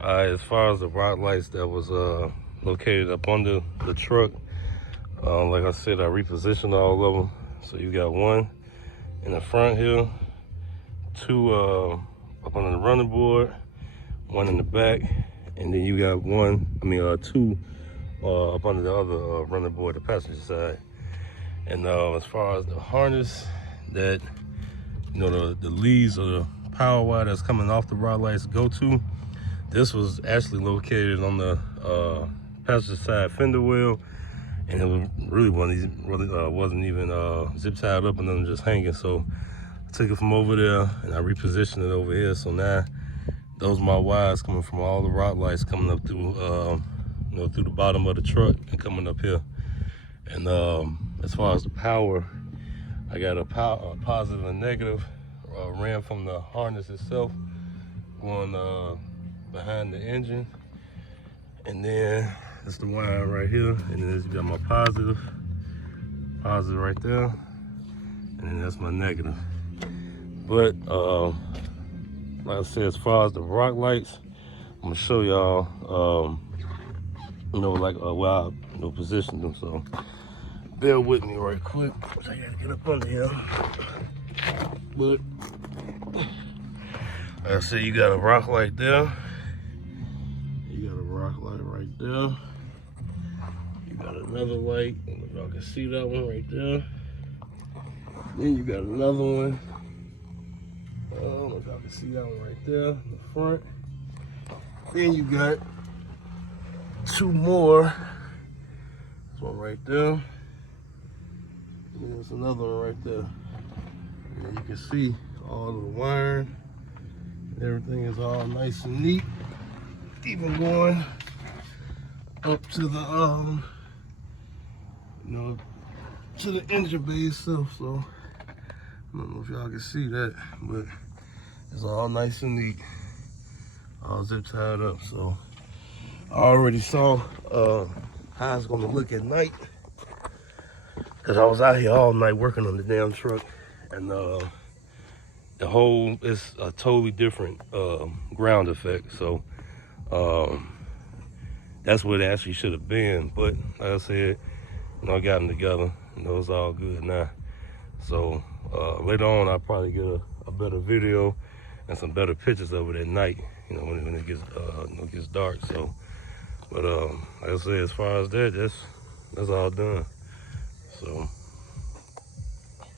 As far as the rock lights that was located up under the truck, like I said, I repositioned all of them. So you got one in the front here, two up under the running board, one in the back, and then you got two up under the other running board, the passenger side. And as far as the harness that, the leads or the power wire that's coming off the rock lights go to, this was actually located on the passenger side fender well, and it really wasn't even zip tied up and then just hanging. So I took it from over there and I repositioned it over here. So now those are my wires coming from all the rock lights coming up through through the bottom of the truck and coming up here. And as far as the power, I got a positive and negative ran from the harness itself going behind the engine, and then that's the wire right here, and then you got my positive right there, and then that's my negative. But like I said, as far as the rock lights, I'm gonna show y'all where I positioned them. So bear with me right quick. I gotta get up under here. But like I said, you got a rock light there. You got a rock light right there. You got another light. I don't know if y'all can see that one right there. Then you got another one. I don't know if y'all can see that one right there in the front. Then you got two more. This one right there. And there's another one right there. And you can see all of the wiring. Everything is all nice and neat. Even going up to the to the engine bay itself. So I don't know if y'all can see that, but it's all nice and neat, all zip tied up. So I already saw how it's gonna look at night, because I was out here all night working on the damn truck, and it's a totally different ground effect. So that's what it actually should have been. But like I said, I got them together. It's all good now. So later on, I'll probably get a better video and some better pictures of it at night. When it gets dark. So, but like I said, as far as that, that's all done. So.